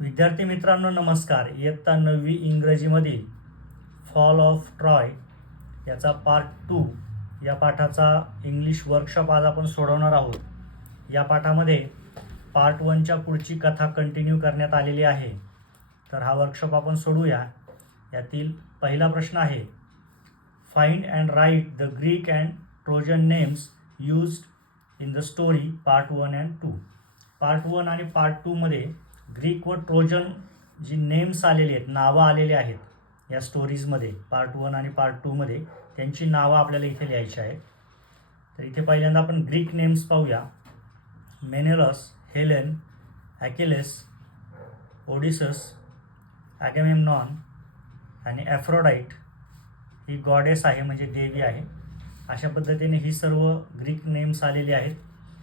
विद्यार्थी मित्रांनो नमस्कार. इयत्ता नववी इंग्रजीमधील फॉल ऑफ ट्रॉय याचा पार्ट टू या पाठाचा इंग्लिश वर्कशॉप आज आपण सोडवणार आहोत. या पाठामध्ये पार्ट वनच्या पुढची कथा कंटिन्यू करण्यात आलेली आहे. तर हा वर्कशॉप आपण सोडूया. यातील पहिला प्रश्न आहे find and write the Greek and Trojan names used in the story part one and two part one आणि पार्ट टूमध्ये ग्रीक व ट्रोजन जी नेम्स आलेली आहेत नावं आलेली आहेत या स्टोरीजमध्ये पार्ट वन आणि पार्ट टूमध्ये त्यांची नावं आपल्याला इथे लिहायची आहेत. तर इथे पहिल्यांदा आपण ग्रीक नेम्स पाहूया. Menelaus Helen Achilles Odysseus Agamemnon आणि ॲफ्रोडाईट ही गॉडेस आहे म्हणजे देवी आहे. अशा पद्धतीने ही सर्व ग्रीक नेम्स आलेली आहेत.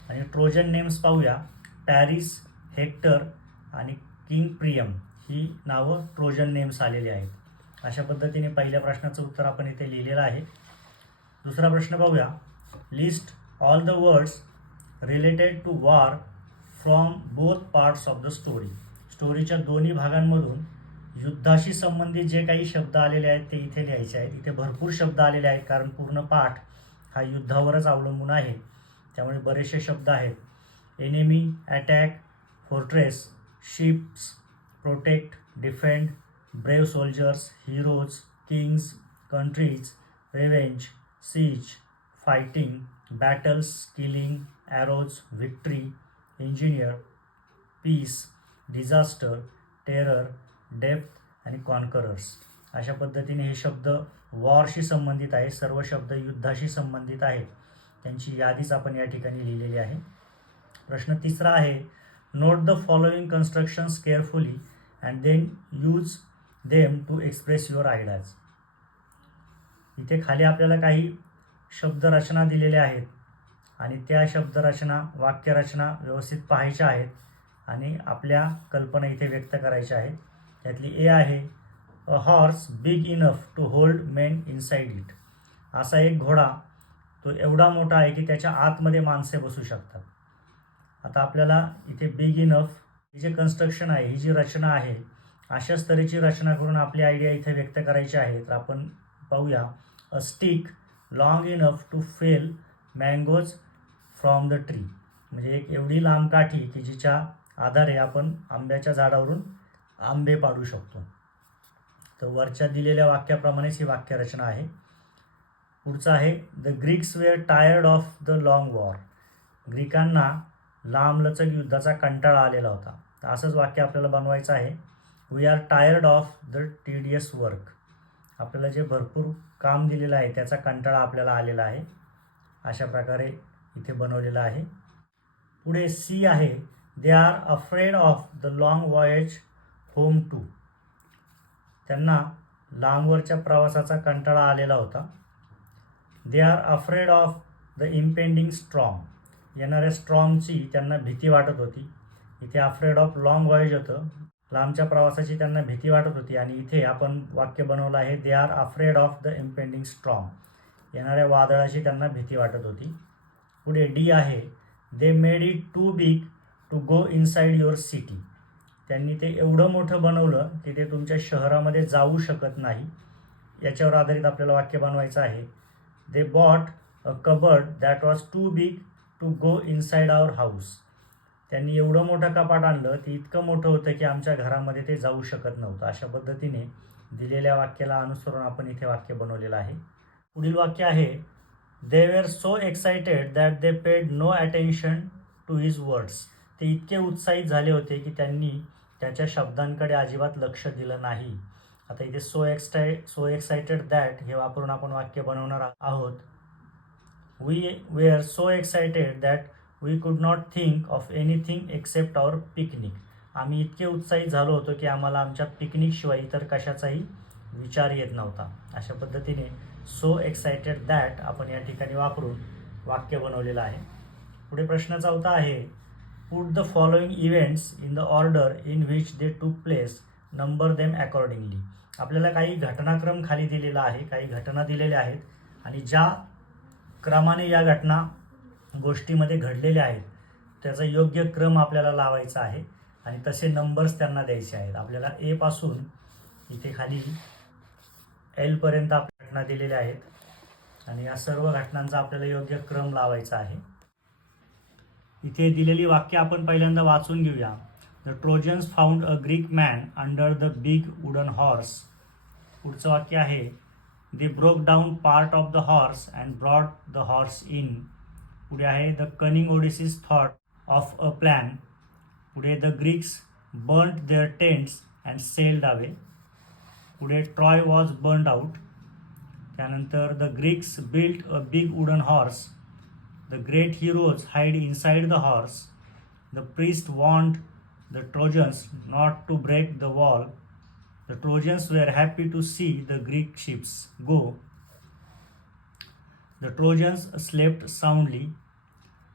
आणि ट्रोजन नेम्स पाहूया. पॅरिस हेक्टर आणि किंग प्रियम ही नावं ट्रोजन नेम्स आलेली आहेत. अशा पद्धतीने पहिल्या प्रश्नाचं उत्तर आपण इथे लिहिलेलं आहे. दुसरा प्रश्न पाहूया list all the words related to war from both parts of the story स्टोरीच्या दोन्ही भागांमधून युद्धाशी संबंधित जे काही शब्द आलेले आहेत ते इथे लिहायचे आहेत. इथे भरपूर शब्द आलेले आहेत कारण पूर्ण पाठ हा युद्धावरच अवलंबून आहे. त्यामुळे बरेचसे शब्द आहेत. Enemy attack fortress ships protect defend brave soldiers heroes kings countries revenge siege fighting battles killing arrows victory engineer peace disaster terror depth आणि कॉन्करर्स अशा पद्धतीने हे शब्द वॉरशी संबंधित आहे सर्व शब्द युद्धाशी संबंधित आहेत. त्यांची यादीच आपण या ठिकाणी लिहिलेली आहे. प्रश्न तिसरा आहे note the following constructions carefully and then use them to express your ideas. इथे खाली आपल्याला काही शब्दरचना दिलेल्या आहेत आणि त्या शब्दरचना वाक्यरचना व्यवस्थित पाहायच्या आहेत आणि आपल्या कल्पना इथे व्यक्त करायच्या आहेत. त्यातली ए आहे a horse big enough to hold men inside it असा एक घोडा तो एवढा मोठा आहे की त्याच्या आतमध्ये माणसे बसू शकतात. आता आपल्याला इथे बिग इनफ ही जे कन्स्ट्रक्शन आहे ही जी रचना आहे अशाच तऱ्हेची रचना करून आपली आयडिया इथे व्यक्त करायची आहे तर आपण पाहूया. A stick long enough to fell mangoes from the tree म्हणजे एक एवढी लांब काठी की जिच्या आधारे आपण आंब्याच्या झाडावरून आंबे पाडू शकतो. तर वरच्या दिलेल्या वाक्याप्रमाणेच ही वाक्यरचना आहे. पुढचं आहे the Greeks were tired of the long war ग्रीकांना लांबलचक युद्धाचा कंटाळा आलेला होता. तर असंच वाक्य आपल्याला बनवायचं आहे. We are tired of the tedious work आपल्याला जे भरपूर काम दिलेलं आहे त्याचा कंटाळा आपल्याला आलेला आहे. अशा प्रकारे इथे बनवलेलं आहे. पुढे सी आहे. They are afraid of the long voyage home too त्यांना लांबवरच्या प्रवासाचा कंटाळा आलेला होता. They are afraid of the impending strong येणाऱ्या स्ट्रॉमची त्यांना भीती वाटत होती. इथे अफ्रेड ऑफ लाँग वॉयेज होतं. लांबच्या प्रवासाची त्यांना भीती वाटत होती आणि इथे आपण वाक्य बनवलं आहे they are afraid of the impending storm येणाऱ्या वादळाची त्यांना भीती वाटत होती. पुढे डी आहे they made it too big to go inside your city त्यांनी ते एवढं मोठं बनवलं की ते तुमच्या शहरामध्ये जाऊ शकत नाही. याच्यावर आधारित आपल्याला वाक्य बनवायचं आहे. They bought a cupboard that was too big to go inside our house त्यांनी एवढं मोठं कपाट आणलं की इतकं मोठं होतं की आमच्या घरामध्ये ते जाऊ शकत नव्हतं. अशा पद्धतीने दिलेल्या वाक्याला अनुसरून आपण इथे वाक्य बनवलेलं आहे. पुढील वाक्य आहे they were so excited that they paid no attention to his words ते इतके उत्साहित झाले होते की त्यांनी त्याच्या शब्दांकडे अजिबात लक्ष दिलं नाही. आता इथे so excite so excited that हे वापरून आपण वाक्य बनवणार आहोत. We were so so excited that we could not think of anything except our picnic आम्ही इतके उत्साहित झालो होतो की आम्हाला आमच्या पिकनिकशिवाय इतर कशाचाही विचार येत नव्हता. अशा पद्धतीने सो एक्सायटेड दॅट आपण या ठिकाणी वापरून वाक्य बनवलेलं आहे. पुढे प्रश्न चौथा आहे. Put the following events in the order in which they took place number them accordingly आपल्याला काही घटनाक्रम खाली दिलेला आहे काही घटना दिलेल्या आहेत आणि ज्या क्रमाने या घटना गोष्टीमध्ये घडलेल्या आहेत. त्याचा योग्य क्रम आपल्याला लावायचा आहे आणि तसे नंबर्स त्यांना द्यायचे आहेत. आपल्याला ए पासून इथे खाली एलपर्यंत आपल्या घटना दिलेल्या आहेत. आणि या सर्व घटनांचा आपल्याला योग्य क्रम लावायचा आहे. इथे दिलेली वाक्य आपण पहिल्यांदा वाचून घेऊया. The Trojans found a Greek man under the big wooden horse पुढचं वाक्य आहे they broke down part of the horse and brought the horse in पुढे आहे the cunning Odysseus thought of a plan पुढे the Greeks burned their tents and sailed away पुढे Troy was burned out त्यानंतर the Greeks built a big wooden horse the great heroes hide inside the horse the priest warned the Trojans not to break the wall. The Trojans were happy to see the Greek ships go. The Trojans slept soundly.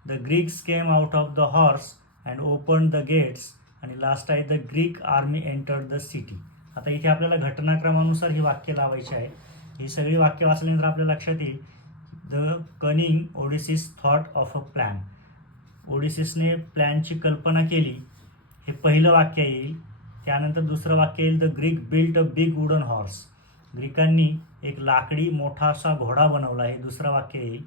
The Greeks came out of the horse and opened the gates. आणि last आहे the Greek army entered the city आता इथे आपल्याला घटनाक्रमानुसार ही वाक्य लावायची आहे ही सगळी वाक्य वाचल्यानंतर आपल्या लक्षात येईल the cunning Odysseus thought of a plan ओडिसिसने प्लॅनची कल्पना केली हे पहिलं वाक्य येईल त्यानंतर दुसरं वाक्य येईल the Greek built a big wooden horse ग्रीकांनी एक लाकडी मोठा असा घोडा बनवला हे दुसरं वाक्य येईल.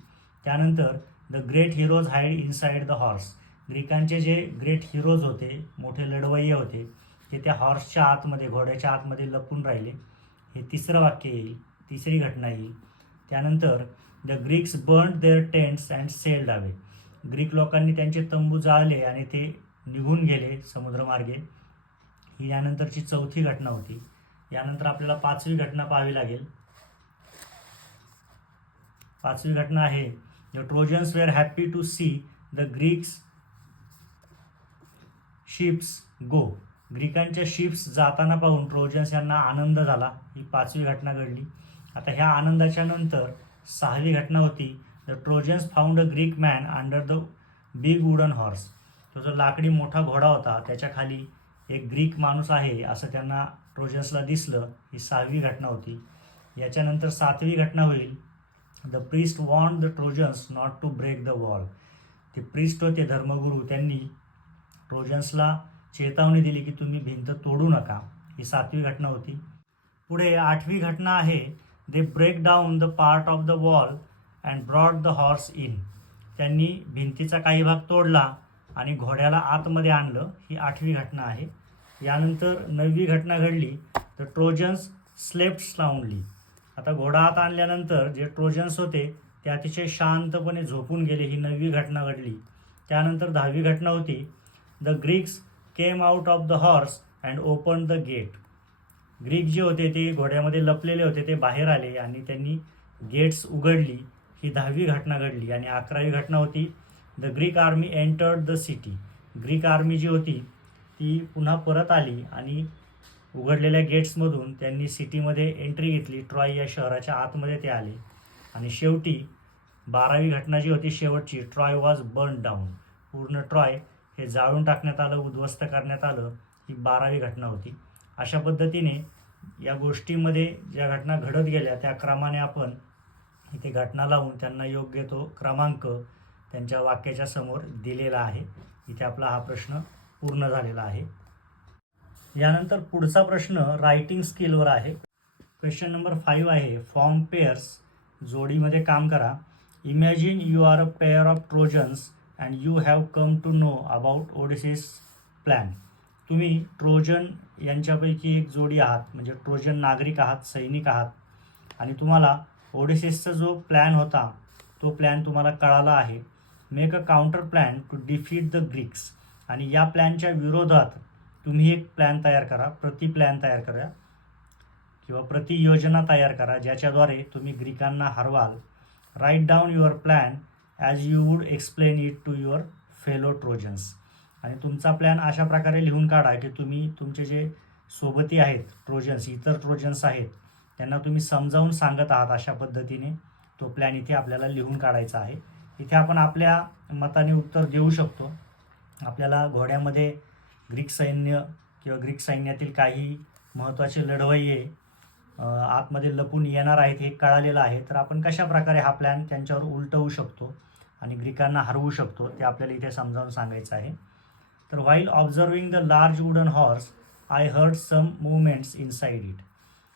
त्यानंतर the great heroes hide inside the horse ग्रीकांचे जे ग्रेट हिरोज होते मोठे लढवय्ये होते ते त्या हॉर्सच्या आतमध्ये घोड्याच्या आतमध्ये लपून राहिले. हे तिसरं वाक्य येईल तिसरी घटना येईल. त्यानंतर the Greeks burn their tents and sailed away Greek लोकांनी त्यांचे तंबू जाळले आणि ते निघून गेले समुद्रमार्गे. ही यानंतरची चौथी घटना होती. यानंतर आपल्याला पाचवी घटना पाहावी लागेल. पाचवी घटना आहे the Trojans were happy to see the Greeks ships go ग्रीकांच्या ships जाताना पाहून ट्रोजन्स यांना आनंद झाला. ही पाचवी घटना घडली. आता ह्या आनंदाच्या नंतर सहावी घटना होती. The Trojans found a Greek man under the big wooden horse तो जो लाकडी मोठा घोडा होता त्याच्याखाली एक ग्रीक माणूस आहे असं त्यांना ट्रोजन्सला दिसलं ही सहावी घटना होती. याच्यानंतर सातवी घटना होईल. The priest want the Trojans not to break the wall ते प्रिस्ट होते धर्मगुरू. त्यांनी ट्रोजन्सला चेतावणी दिली की तुम्ही भिंत तोडू नका. ही सातवी घटना होती. पुढे आठवी घटना आहे. They break down the part of the wall and brought the horse in त्यांनी भिंतीचा काही भाग तोडला आणि घोड्याला आतमध्ये आणलं. ही आठवी घटना आहे. यानंतर नववी घटना घडली तर ट्रोजन्स स्लेप्ट साऊंडली आता घोडा आत आणल्यानंतर जे ट्रोजन्स होते ते अतिशय शांतपणे झोपून गेले ही नववी घटना घडली. त्यानंतर दहावी घटना होती. The Greeks came out of the horse and open the gate Greek जे होते ते घोड्यामध्ये लपलेले होते ते बाहेर आले आणि त्यांनी गेट्स उघडली. ही दहावी घटना घडली आणि अकरावी घटना होती. The Greek army entered the city Greek army जी होती ती पुन्हा परत आली आणि उघडलेल्या गेट्समधून त्यांनी सिटीमध्ये एंट्री घेतली. ट्रॉय या शहराच्या आतमध्ये ते आले. आणि शेवटी बारावी घटना जी होती शेवटची ट्रॉय वॉज बर्न डाऊन. पूर्ण ट्रॉय हे जाळून टाकण्यात आलं उद्ध्वस्त करण्यात आलं ही बारावी घटना होती. अशा पद्धतीने या गोष्टीमध्ये ज्या घटना घडत गेल्या त्या क्रमाने आपण इथे घटना लावून त्यांना योग्य तो क्रमांक त्यांच्या वाक्याच्या समोर दिलेला आहे. इथे आपला हा प्रश्न पूर्ण झालेला आहे. यानंतर पुढचा प्रश्न रायटिंग स्किलवर आहे. क्वेश्चन नंबर फाईव्ह आहे फॉर्म पेअर्स जोडीमध्ये काम करा. Imagine you are a pair of Trojans and you have come to know about Odysseus plan तुम्ही ट्रोजन यांच्यापैकी एक जोडी आहात म्हणजे ट्रोजन नागरिक आहात सैनिक आहात. आणि तुम्हाला ओडिसिसचा जो प्लॅन होता तो प्लॅन तुम्हाला कळाला आहे. Make a counter plan to defeat the Greeks आणि या प्लॅनच्या विरोधात तुम्ही एक प्लॅन तयार करा प्रति प्लॅन तयार करा किंवा प्रति योजना तयार करा ज्याच्याद्वारे तुम्ही ग्रीकांना हरवाल. Write down your plan as you would explain it to your fellow Trojans आणि तुमचा प्लॅन अशा प्रकारे लिहून काढा की तुम्ही तुमचे जे सोबती आहेत ट्रोजन्स इतर ट्रोजन्स आहेत त्यांना तुम्ही समजावून सांगत आहात अशा पद्धतीने तो प्लॅन इथे आपल्याला लिहून काढायचा आहे. इथे आपण आपल्या मताने उत्तर देऊ शकतो. आपल्याला घोड्यामध्ये ग्रीक सैन्य किंवा ग्रीक सैन्यातील काही महत्त्वाचे लढवय्ये आतमध्ये लपून येणार आहेत हे कळालेलं आहे. तर आपण कशा प्रकारे हा प्लॅन त्यांच्यावर उलटवू शकतो आणि ग्रीकांना हरवू शकतो ते आपल्याला इथे समजावून सांगायचं आहे. तर while observing the large wooden horse I heard some movements inside it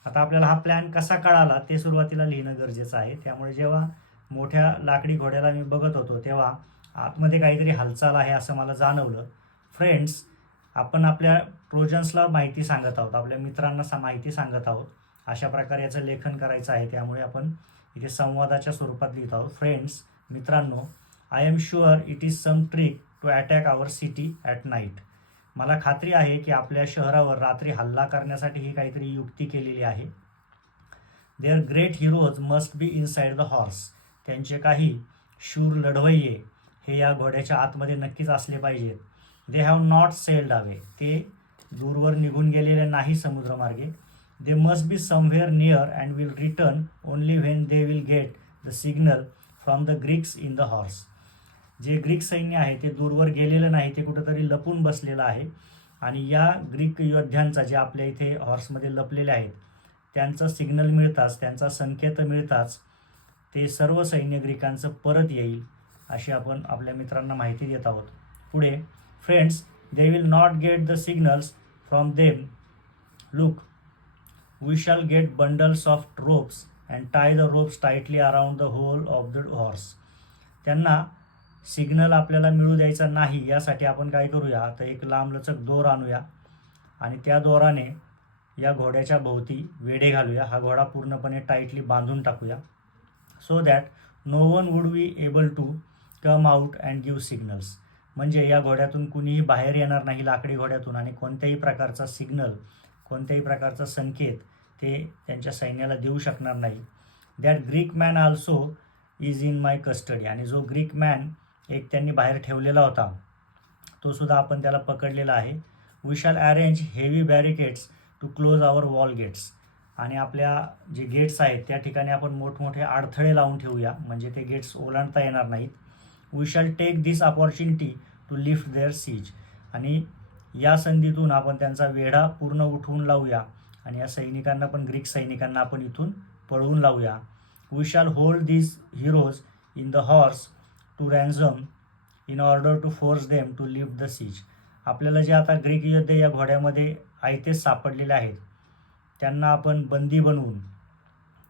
आता आपल्याला हा प्लॅन कसा कळाला ते सुरुवातीला लिहिणं गरजेचं आहे. त्यामुळे जेव्हा मोठ्या लाकडी घोड्याला मी बघत होतो तेव्हा आतमध्ये काहीतरी हालचाल आहे असं मला जाणवलं. फ्रेंड्स आपण आपल्या ट्रोजन्सला माहिती सांगत आहोत. आपल्या मित्रांना सा माहिती सांगत आहोत. अशा प्रकारे याचं लेखन करायचं आहे. त्यामुळे आपण इथे संवादाच्या स्वरूपात लिहित आहोत. फ्रेंड्स मित्रांनो I am sure it is some trick to attack our city at night मला खात्री आहे की आपल्या शहरावर रात्री हल्ला करण्यासाठी ही काहीतरी युक्ती केलेली आहे. Their great heroes must be inside the horse त्यांचे काही शूर लढवय्ये. हे या घोड्याच्या आतमध्ये नक्कीच असले पाहिजेत. They have not sailed away ते दूरवर निघून गेलेले नाही समुद्रमार्गे. They must be somewhere near and will return only when they will get the signal from the Greeks in the horse जे ग्रीक सैन्य आहे ते दूरवर गेलेलं नाही ते कुठंतरी लपून बसलेलं आहे. आणि या ग्रीक योद्ध्यांचा जे आपल्या इथे हॉर्समध्ये लपलेले आहेत त्यांचा सिग्नल मिळताच त्यांचा संकेत मिळताच ते सर्व सैन्य ग्रीकांचं परत येईल. अशी आपण आपल्या मित्रांना माहिती देत आहोत. पुढे friends they will not get the signals from them look we shall get bundles of ropes and tie the ropes tightly around the whole of the horse त्यांना सिग्नल आपल्याला मिळू द्यायचा नाही यासाठी आपण काय करूया? तर एक लांबलचक दोर आणूया आणि त्या दोराने या घोड्याच्या भोवती वेढे घालूया. हा घोडा पूर्णपणे टाईटली बांधून टाकूया. So that no one would be able to come out and give signals म्हणजे या घोड्यातून कुणीही बाहेर येणार नाही लाकडी घोड्यातून. आणि कोणत्याही प्रकारचा सिग्नल कोणत्याही प्रकारचा संकेत ते त्यांच्या सैन्याला देऊ शकणार नाही. That Greek man also is in my custody आणि जो ग्रीक मॅन एक त्यांनी बाहेर ठेवलेला होता तो सुद्धा आपण त्याला पकडलेला आहे. We shall arrange heavy barricades to close our wall gates आणि आपल्या जे गेट्स आहेत त्या ठिकाणी आपण मोठमोठे अडथळे लावून ठेवूया. म्हणजे ते गेट्स ओलांडता येणार नाहीत. We shall take this opportunity to lift their siege आणि या संधीतून आपण त्यांचा वेढा पूर्ण उठवून लावूया. आणि या सैनिकांना पण ग्रीक सैनिकांना आपण इथून पळवून लावूया. We shall hold these heroes in the horse to ransom in order to force them to lift the siege आपल्याला जे आता ग्रीक योद्धे या घोड्यामध्ये आयतेच सापडलेले आहेत. त्यांना आपण बंदी बनवून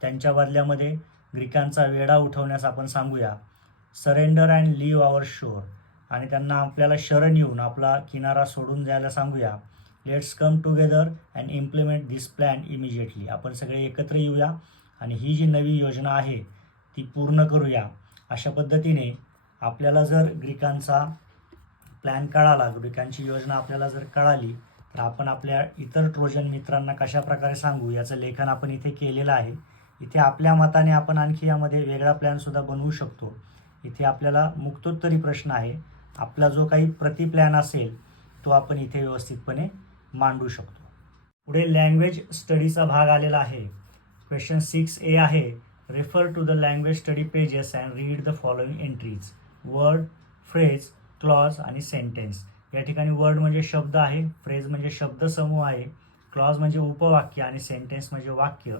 त्यांच्या बदल्यामध्ये ग्रीकांचा वेढा उठवण्यास आपण सांगूया. Surrender and leave our shore आणि त्यांना आपल्याला शरण येऊन आपला किनारा सोडून जायला सांगूया. Let's come together and implement this plan immediately आपण सगळे एकत्र येऊया आणि ही जी नवी योजना आहे ती पूर्ण करूया. अशा पद्धतीने आपल्याला जर ग्रीकांचा प्लॅन कळाला ग्रीकांची योजना आपल्याला जर कळाली तर आपण आपल्या इतर ट्रोजन मित्रांना कशा प्रकारे सांगू? याचं लेखन आपण इथे केलेलं आहे. इथे आपल्या मताने आपण आणखी यामध्ये वेगळा प्लॅनसुद्धा बनवू शकतो. इथे आपल्याला मुक्तोत्तरी प्रश्न आहे. आपला जो काही प्रति प्लॅन असेल तो आपण इथे व्यवस्थितपणे मांडू शकतो. पुढे लँग्वेज स्टडीचा भाग आलेला आहे. क्वेश्चन सिक्स ए आहे. Refer to the language study pages and read the following entries word phrase clause आणि सेंटेन्स या ठिकाणी वर्ड म्हणजे शब्द आहे फ्रेज म्हणजे शब्दसमूह आहे क्लॉज म्हणजे उपवाक्य आणि सेंटेन्स म्हणजे वाक्य.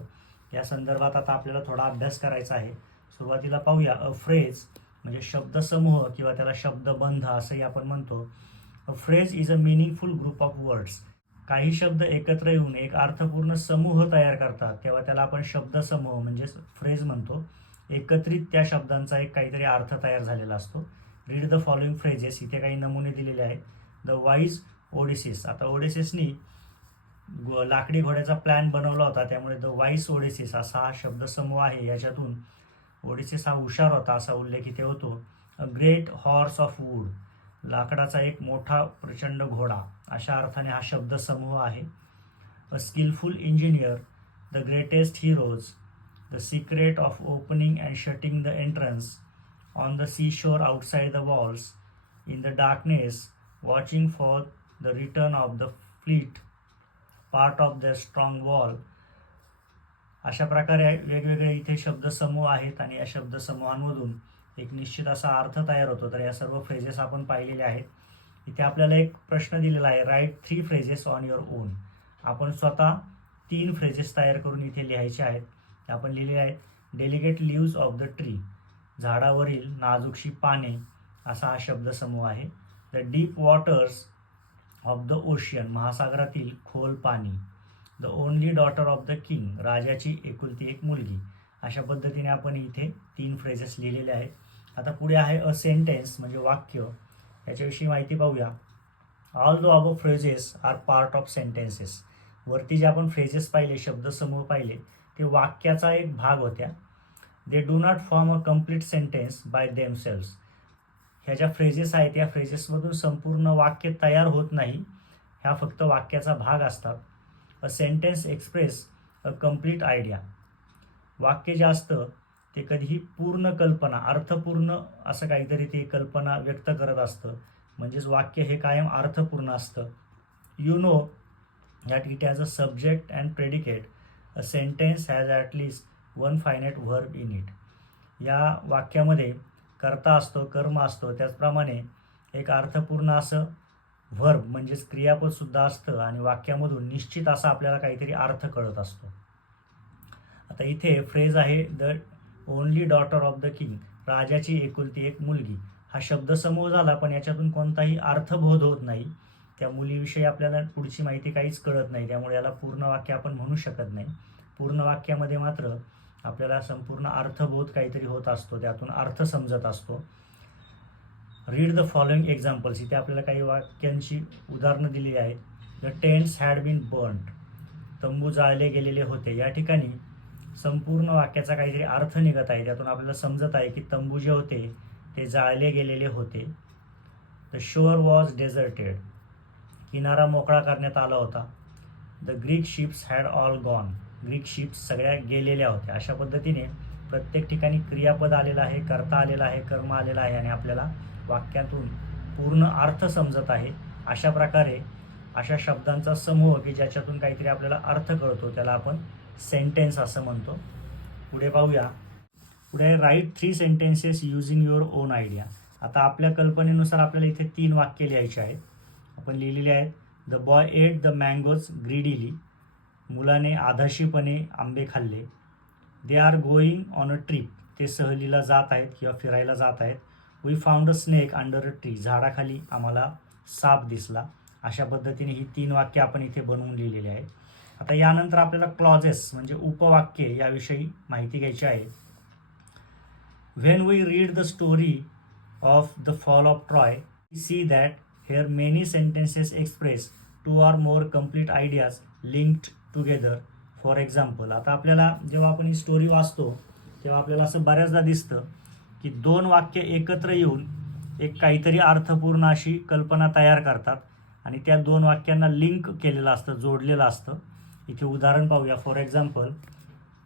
या संदर्भात आता आपल्याला थोडा अभ्यास करायचा आहे. सुरुवातीला पाहूया. अ फ्रेज म्हणजे शब्दसमूह किंवा त्याला शब्दबंध असंही आपण म्हणतो. Phrase is a meaningful group of words काही शब्द एकत्र येऊन एक अर्थपूर्ण समूह तयार करतात. तेव्हा त्याला आपण शब्दसमूह म्हणजे फ्रेज म्हणतो. एकत्रित त्या शब्दांचा एक काहीतरी अर्थ तयार झालेला असतो. रीड द फॉलोइंग फ्रेजेस इथे काही नमुने दिलेले आहेत. द वाईज ओडिसिस आता ओडिसिसनी लाकडी घोड्याचा प्लॅन बनवला होता. त्यामुळे द वाईस ओडिसिस असा हा शब्दसमूह आहे. याच्यातून ओडिसिस हा हुशार होता असा उल्लेख इथे होतो. A great horse of wood लाकडाचा एक मोठा प्रचंड घोडा. अशा अर्थाने हा शब्दसमूह आहे. A skilful engineer the greatest heroes the secret of opening and shutting the entrance on the sea shore outside the walls in the darkness watching for the return of the fleet part of the strong wall अशा प्रकारे वेगवेगळे इथे शब्दसमूह आहेत आणि या शब्दसमूहांमधून एक निश्चित असा अर्थ तयार होतो. तर या सर्व फ्रेजेस आपण पाहिलेले आहेत. इथे आपल्याला एक प्रश्न दिलेला आहे. Write three phrases on your own आपण स्वतः तीन फ्रेजेस तयार करून इथे लिहायचे आहेत. ते आपण लिहिले आहेत. Delicate leaves of the tree झाडावरील नाजूकशी पाने. असा हा शब्दसमूह आहे. The deep waters of the ocean महासागरातील खोल पाणी. The only daughter of the king राजाची एकुलती एक मुलगी. अशा पद्धतीने आपण इथे तीन फ्रेजेस लिहिलेले आहेत. आता पुढे आहे अ सेंटेन्स म्हणजे वाक्य. याच्याविषयी माहिती पाहूया. All the above phrases are part of sentences वरती जे आपण फ्रेजेस पाहिले शब्दसमूह पाहिले ते वाक्याचा एक भाग होत्या. They do not form a complete sentence by themselves ह्या ज्या फ्रेजेस आहेत या फ्रेजेसमधून संपूर्ण वाक्य तयार होत नाही. ह्या फक्त वाक्याचा भाग असतात. A sentence express a complete idea. वाक्य जे असतं ते कधीही पूर्ण कल्पना अर्थपूर्ण असं काहीतरी ते कल्पना व्यक्त करत असतं. म्हणजेच वाक्य हे कायम अर्थपूर्ण असतं. You know that it has a subject and predicate a sentence has at least one finite verb in it या वाक्यामध्ये कर्ता असतो कर्म असतो त्याचप्रमाणे एक अर्थपूर्ण असं व्हर्ब म्हणजेच क्रियापदसुद्धा असतं आणि वाक्यामधून निश्चित असा आपल्याला काहीतरी अर्थ कळत असतो. आता इथे फ्रेज आहे the only daughter of the king राजाची एकुलती एक मुलगी. हा शब्दसमूह झाला पण याच्यातून कोणताही अर्थबोध होत नाही. त्या मुलीविषयी आपल्याला पुढची माहिती काहीच कळत नाही. त्यामुळे याला पूर्ण वाक्य आपण म्हणू शकत नाही. पूर्ण वाक्यामध्ये मात्र आपल्याला संपूर्ण अर्थबोध काहीतरी होत असतो. त्यातून अर्थ समजत असतो. रीड द फॉलोइंग एक्झाम्पल्स इथे आपल्याला काही वाक्यांची उदाहरणं दिली आहेत. The tents had been burned तंबू जाळले गेलेले होते. या ठिकाणी संपूर्ण वाक्याचा काहीतरी अर्थ निघत आहे. त्यातून आपल्याला समजत आहे की तंबू जे होते ते जाळले गेलेले होते. द शोअर वॉज डेझर्टेड किनारा मोकळा करण्यात आला होता. The Greek ships had all gone Greek ships सगळ्या गेलेल्या होत्या. अशा पद्धतीने प्रत्येक ठिकाणी क्रियापद आलेलं आहे कर्ता आलेला आहे कर्म आलेला आहे आणि आपल्याला वाक्यातून पूर्ण अर्थ समजत आहे. अशा प्रकारे अशा शब्दांचा समूह की ज्याच्यातून काहीतरी आपल्याला अर्थ कळतो त्याला आपण सेंटेन्स असं म्हणतो. पुढे पाहूया. पुढे write three sentences using your own idea आता आपल्या कल्पनेनुसार आपल्याला इथे तीन वाक्य लिहायची आहेत. आपण लिहिलेले आहेत the boy ate the mangoes greedily मुलाने आधाशीपणे आंबे खाल्ले. They are going on a trip ते सहलीला जात आहेत किंवा फिरायला जात आहेत. We found a snake under a tree झाडाखाली आम्हाला साप दिसला. अशा पद्धतीने ही तीन वाक्य आपण इथे बनवून लिहिलेली आहेत. आता यानंतर आपल्याला क्लॉजेस म्हणजे उपवाक्य याविषयी माहिती घ्यायची आहे. When we read the story of the fall of Troy see that here many sentences express two or more complete ideas linked together for example आता आपल्याला जेव्हा आपण ही स्टोरी वाचतो तेव्हा आपल्याला असं बऱ्याचदा दिसतं की दोन वाक्य एकत्र येऊन एक काहीतरी अर्थपूर्ण अशी कल्पना तयार करतात. आणि त्या दोन वाक्यांना लिंक केलेलं असतं जोडलेलं असतं. इथे उदाहरण पाहूया. For example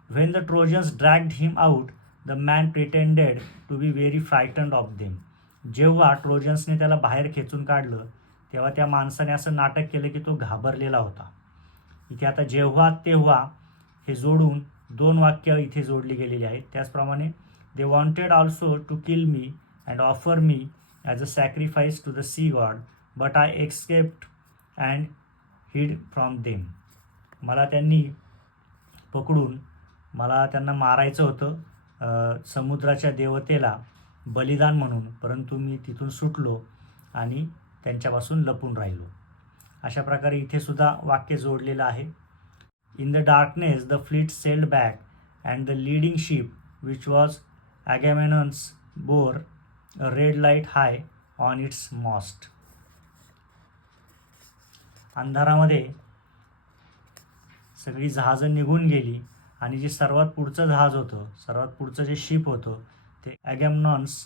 when the Trojans dragged him out the man pretended to be very frightened of them जेव्हा ट्रोजन्सने त्याला बाहेर खेचून काढलं तेव्हा त्या माणसाने असं नाटक केलं की तो घाबरलेला होता. इथे आता जेव्हा तेव्हा हे जोडून दोन वाक्य इथे जोडली गेलेली आहेत. त्याचप्रमाणे they wanted also to kill me and offer me as a sacrifice to the sea god but I escaped and hid from them मला त्यांनी पकडून मला त्यांना मारायचं होतं समुद्राच्या देवतेला बलिदान म्हणून परंतु मी तिथून सुटलो आणि त्यांच्यापासून लपून राहिलो. अशा प्रकारे इथे सुद्धा वाक्य जोडलेलं आहे. In the darkness the fleet sailed back and the leading ship which was Agamemnon's bore a red light high on its mast. अंधारामध्ये सगळी जहाजं निघून गेली आणि जे सर्वात पुढचं जहाज होतं सर्वात पुढचं जे शिप होतं ते Agamemnon's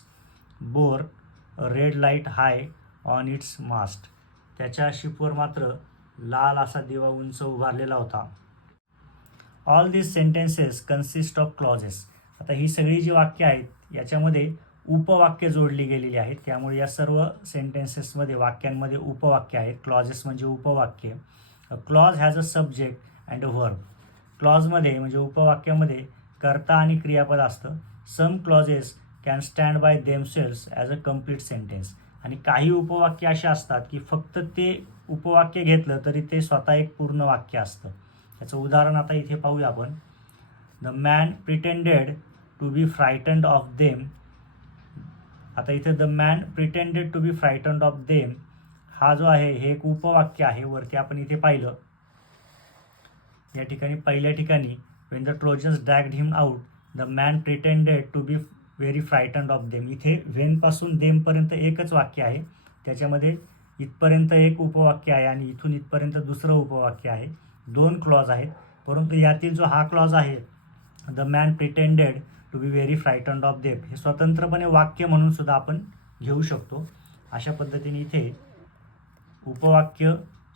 bore red light high on its mast त्याच्या शिपवर मात्र लाल असा दिवा उंच उभारलेला होता. All this sentences consist of clauses आता ही सगळी जी वाक्य आहेत याच्यामध्ये उपवाक्य जोडली गेलेली आहेत. त्यामुळे या सर्व सेंटेन्सेसमध्ये वाक्यांमध्ये उपवाक्य आहेत. क्लॉजेस म्हणजे उपवाक्य. Clause has a subject and a verb क्लॉजमध्ये म्हणजे उपवाक्यामध्ये कर्ता आणि क्रियापद असतं. Some clauses can stand by themselves as a complete sentence आणि काही उपवाक्य असे असतात की फक्त ते उपवाक्य घेतलं तरी ते स्वतः एक पूर्ण वाक्य असतं. त्याचं उदाहरण आता इथे पाहूया आपण. The man pretended to be frightened of them आता इथे the man pretended to be frightened of them हा जो आहे हे एक उपवाक्य आहे वरती आपण इथे पाहिलं. या ठिकाणी पहिल्या ठिकाणी when the Trojans dragged him out the man pretended to be very frightened of them इथे व्हेनपासून देमपर्यंत एकच वाक्य आहे. त्याच्यामध्ये इथपर्यंत एक उपवाक्य आहे आणि इथून इथपर्यंत दुसरं उपवाक्य आहे. दोन क्लॉज आहेत. परंतु यातील जो हा क्लॉज आहे the man pretended to be very frightened of them हे स्वतंत्रपणे वाक्य म्हणून सुद्धा आपण घेऊ शकतो. अशा पद्धतीने इथे उपवाक्य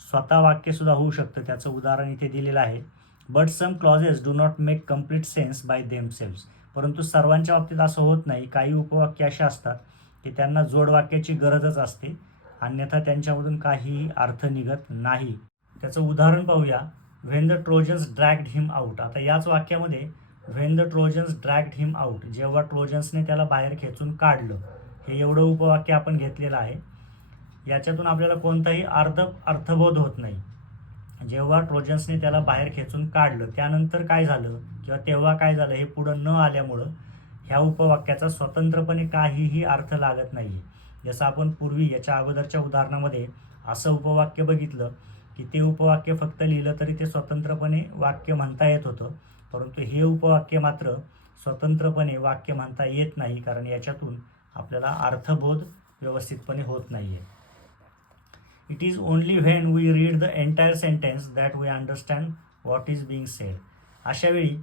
स्वतः वाक्यसुद्धा होऊ शकतं. त्याचं उदाहरण इथे दिलेलं आहे. But some clauses do not make complete sense by themselves परंतु सर्वांच्या बाबतीत असं होत नाही. काही उपवाक्य असे असतात की त्यांना जोडवाक्याची गरजच असते. अन्यथा त्यांच्यामधून काहीही अर्थ निघत नाही. त्याचं उदाहरण पाहूया. When the Trojans dragged him out आता याच वाक्यामध्ये when the Trojans dragged him out जेव्हा ट्रोजन्सने त्याला बाहेर खेचून काढलं हे एवढं उपवाक्य आपण घेतलेलं आहे. याच्यातून आपल्याला कोणताही अर्ध अर्थबोध होत नाही. जेव्हा ट्रोजन्सने त्याला बाहेर खेचून काढलं त्यानंतर काय झालं किंवा तेव्हा काय झालं हे पुढं न आल्यामुळं ह्या उपवाक्याचा स्वतंत्रपणे काहीही अर्थ लागत नाही जसं आपण पूर्वी याच्या अगोदरच्या उदाहरणामध्ये असं उपवाक्य बघितलं की ते उपवाक्य फक्त लिहिलं तरी ते स्वतंत्रपणे वाक्य म्हणता येत होतं. परंतु हे उपवाक्य मात्र स्वतंत्रपणे वाक्य म्हणता येत नाही कारण याच्यातून आपल्याला अर्थबोध व्यवस्थितपणे होत नाही आहे it is only when we read the entire sentence that we understand what is being said अशा वेळी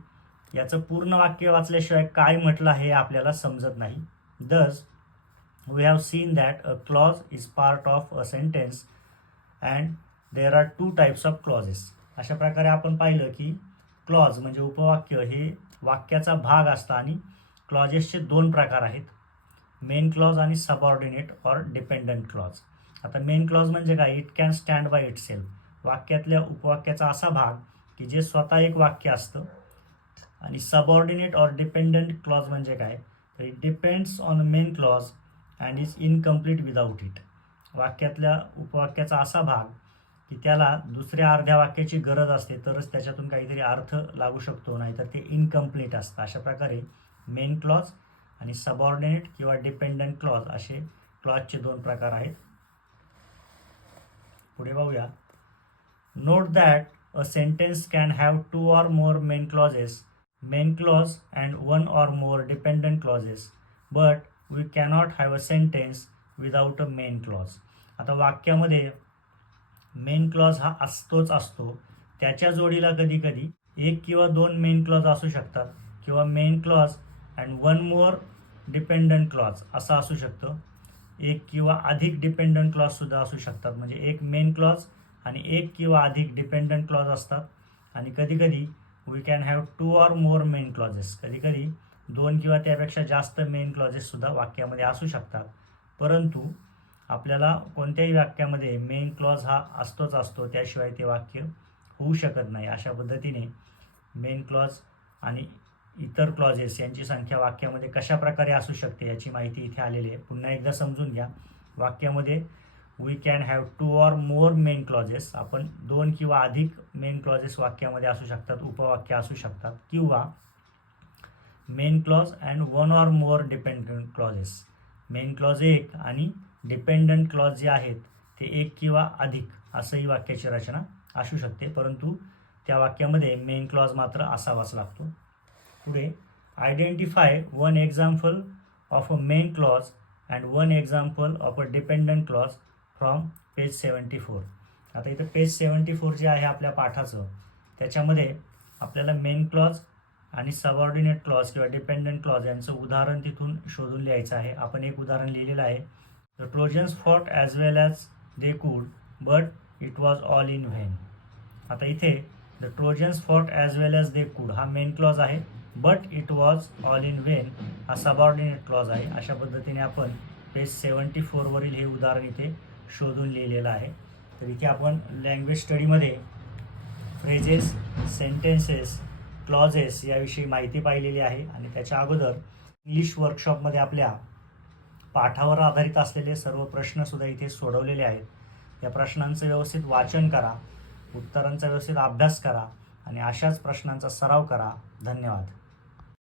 याचं पूर्ण वाक्य वाचल्याशिवाय काय म्हटलं हे आपल्याला समजत नाही. Thus we have seen that a clause is part of a sentence and there are two types of clauses अशा प्रकारे आपण पाहिलं की क्लॉज म्हणजे उपवाक्य हे वाक्याचा भाग असतं आणि क्लॉजेसचे दोन प्रकार आहेत. मेन क्लॉज आणि सबऑर्डिनेट ऑर डिपेंडंट क्लॉज. आता मेन क्लॉज म्हणजे काय? It can stand by itself वाक्यातल्या उपवाक्याचा असा भाग की जे स्वतः एक वाक्य असतं. आणि सबऑर्डिनेट ऑर डिपेंडंट क्लॉज म्हणजे काय? तर it depends on main clause and is incomplete without it वाक्यातल्या उपवाक्याचा असा भाग की त्याला दुसऱ्या अर्ध्या वाक्याची गरज असते तरच त्याच्यातून काहीतरी अर्थ लागू शकतो नाही तर ते इनकम्प्लीट असतं. अशा प्रकारे मेन क्लॉज आणि सबऑर्डिनेट किंवा डिपेंडंट क्लॉज असे क्लॉजचे दोन प्रकार आहेत. पुढे पाहूया note that a sentence can have two or more main clauses main clause and one or more dependent clauses but we cannot have a sentence without a main clause आता वाक्यामध्ये main clause हा असतोच असतो. त्याच्या जोडीला कधी कधी एक किंवा दोन मेन क्लॉज असू शकतात किंवा main clause and one more dependent clause असा असू शकतं. एक किंवा अधिक डिपेंडंट क्लॉजसुद्धा असू शकतात. म्हणजे एक मेन क्लॉज आणि एक किंवा अधिक डिपेंडंट क्लॉज असतात. आणि कधीकधी we can have two or more main clauses कधीकधी दोन किंवा त्यापेक्षा जास्त मेन क्लॉजेससुद्धा वाक्यामध्ये असू शकतात. परंतु आपल्याला कोणत्याही वाक्यामध्ये मेन क्लॉज हा असतोच असतो त्याशिवाय ते वाक्य होऊ शकत नाही. अशा पद्धतीने मेन क्लॉज आणि इतर क्लॉजेस यांची संख्या वाक्यामध्ये कशा प्रकारे असू शकते याची माहिती इथे आलेली आहे. पुन्हा एकदा समजून घ्या. वाक्यामध्ये we can have two or more main clauses आपण दोन किंवा अधिक मेन क्लॉजेस वाक्यामध्ये असू शकतात उपवाक्य असू शकतात किंवा main clause and one or more dependent clauses main clause एक आणि डिपेंडंट क्लॉज जे आहेत ते एक किंवा अधिक असंही वाक्याची रचना असू शकते परंतु त्या वाक्यामध्ये मेन क्लॉज मात्र असावाच लागतो. पुढे identify one example of a main clause and one example of a dependent clause from page seventy four आता इथं पेज सेवन्टी फोर जे आहे आपल्या पाठाचं त्याच्यामध्ये आपल्याला मेन क्लॉज आणि सबऑर्डिनेट क्लॉज किंवा डिपेंडंट क्लॉज यांचं उदाहरण तिथून शोधून लिहायचं आहे. आपण एक उदाहरण लिहिलेलं आहे. The Trojans fought as well as they could, but it was all in vain. आता इथे the Trojans fought as well as they could हा मेन क्लॉज आहे but it was all in vain हा सबऑर्डिनेट क्लॉज आहे. अशा पद्धतीने आपण page seventy फोरवरील हे उदाहरण इथे शोधून लिहिलेलं आहे. तर इथे आपण लँग्वेज स्टडीमध्ये फ्रेजेस सेंटेन्सेस क्लॉजेस याविषयी माहिती पाहिलेली आहे. आणि त्याच्या अगोदर इंग्लिश वर्कशॉपमध्ये आपल्या पाठावर आधारित असलेले सर्व प्रश्नसुद्धा इथे सोडवलेले आहेत. या प्रश्नांचं व्यवस्थित वाचन करा उत्तरांचा व्यवस्थित अभ्यास करा आणि अशाच प्रश्नांचा सराव करा. धन्यवाद.